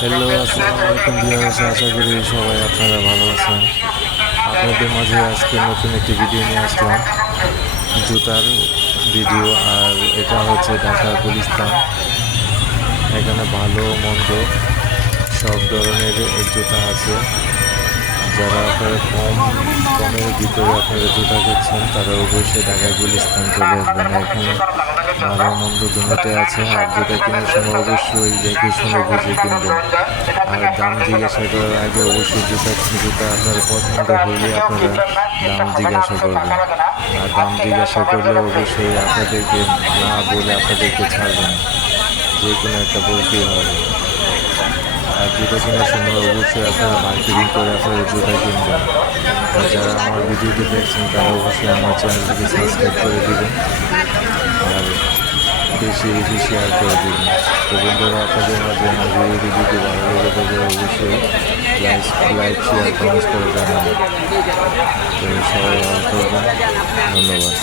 Hello, আসসালামু আলাইকুম viewers, আশা করি সবাই আপনারা ভালো আছেন। আপনাদের মাঝে আজকে নতুন একটি ভিডিও নিয়ে আসলাম, জুতার ভিডিও। আর এটা হচ্ছে ঢাকা গুলিস্তান। এখানে ভালো মন্দ সব ধরনের জুতা আছে। যারা আপনারা কমের ভিতরে আপনারা জুতা করছেন তারা অবশ্যই ঢাকা গুলিস্তান চলে আসবেন। এখানে ভালো মন্দ দুটোই আছে। আর জুতা কেনার সময় অবশ্যই দেখে শুনে বুঝে কিনবেন। আর দাম জিজ্ঞাসা করার আগে অবশ্যই জুতা আপনার পছন্দ হইলে আপনারা দাম জিজ্ঞাসা করবেন। আর দাম জিজ্ঞাসা করলে অবশ্যই আপনাদেরকে না বলে আপনাদেরকে ছাড়বে না, যে কোনো একটা বলতেই হবে। আর জুতা কেনার সময় অবশ্যই আপনারা মার্কেটিং করে আপনারা জুতা কিনবেন। আর যারা আমার ভিডিওটি দেখছেন তারা অবশ্যই আমার চ্যানেলটিকে সাবস্ক্রাইব করে দেবেন আর বেশি বেশি শেয়ার করে দেবেন। তো বন্ধুরা, আপনাদের মাঝে আমার ভিডিওটি যদি ভালো লেগে থাকে অবশ্যই লাইক শেয়ার কমেন্টস করে জানাবেন। তো সবাই ভালো থাকবেন, ধন্যবাদ।